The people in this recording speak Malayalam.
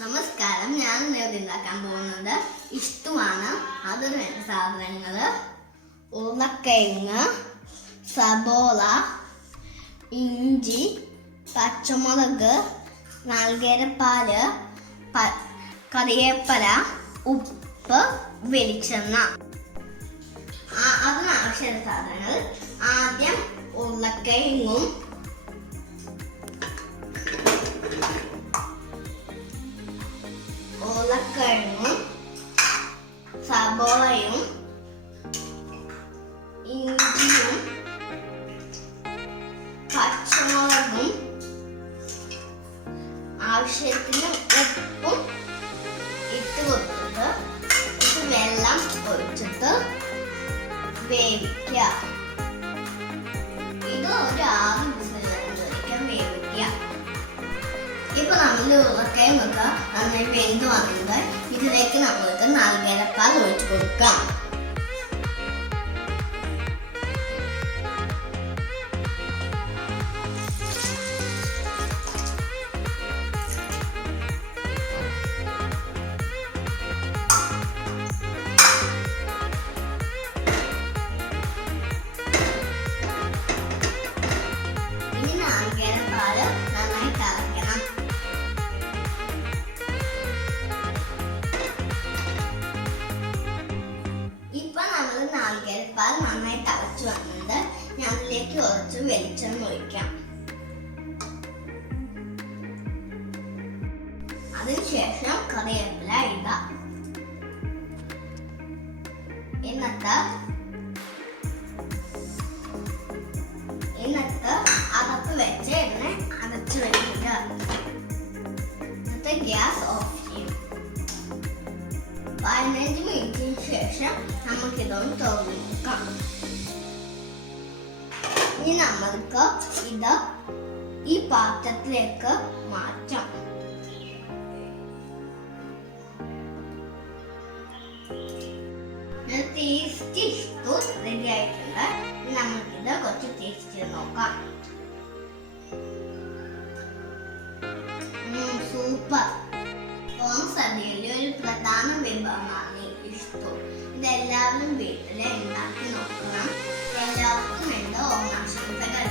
നമസ്കാരം, ഞാൻ ഇന്ന് ഉണ്ടാക്കാൻ പോകുന്നത് ഇഷ്ടമാണ്. അതിന് വേണ്ട സാധനങ്ങൾ: ഉരുളക്കിഴങ്ങ്, സബോള, ഇഞ്ചി, പച്ചമുളക്, നാളികേരപ്പാല്, കറിവേപ്പില, ഉപ്പ്, വെളിച്ചെണ്ണ. അതിനാവശ്യമുള്ള സാധനങ്ങൾ: ആദ്യം ഉരുളക്കിഴങ്ങും സബോളയും ഇഞ്ചിയും പച്ചമുളകും ആവശ്യത്തിന് ഉപ്പും ഇട്ട് കൊടുത്തിട്ട് വെള്ളം ഒഴിച്ചിട്ട് വേവിക്കുക. ഇത് ഒരു 6 വിസിൽ വേവിക്കുക. ഇപ്പൊ നമ്മൾ ഉരുളക്കിഴങ്ങൊക്കെ നന്നായി വെന്ത് വന്നത് ഇതിലേക്ക് നമ്മൾക്ക് നാളികേരപ്പാൽ ഒഴിച്ചു കൊടുക്കാം. ഇനി നാളികേരപ്പാൽ നന്നായി തിളയ്ക്കണം. നാളികേരപ്പാൽ നന്നായി തിളച്ചു വന്നത് ഞാൻ അതിലേക്ക് കുറച്ച് വെളിച്ചെണ്ണ ഒഴിക്കാം. അതിനുശേഷം കറിവേപ്പില ഇടാം. എന്നിട്ട് അടപ്പ് വെച്ച് എണ്ണ അടച്ചു വെക്കുക. എന്നിട്ട് ഗ്യാസ് ഓഫ് ചെയ്യും. 15 മിനിറ്റിന് ശേഷം നമുക്കിതൊന്ന് തുറന്നു നോക്കാം. ഇനി നമ്മൾക്ക് ഇത് ഈ പാത്രത്തിലേക്ക് മാറ്റാം. ടേസ്റ്റ് ഇഷ്ടം റെഡി ആയിട്ടുണ്ട്. നമുക്കിത് കുറച്ച് ടേസ്റ്റ് ചെയ്ത് നോക്കാം. സൂപ്പർ. സദ്യയിലെ ഒരു പ്രധാന വിഭവമാണ് ഇഷ്ടം. ഇതെല്ലാവരും വീട്ടിൽ ഉണ്ടാക്കി നോക്കണം. എല്ലാവർക്കും എൻ്റെ ഓണാശംസകൾ.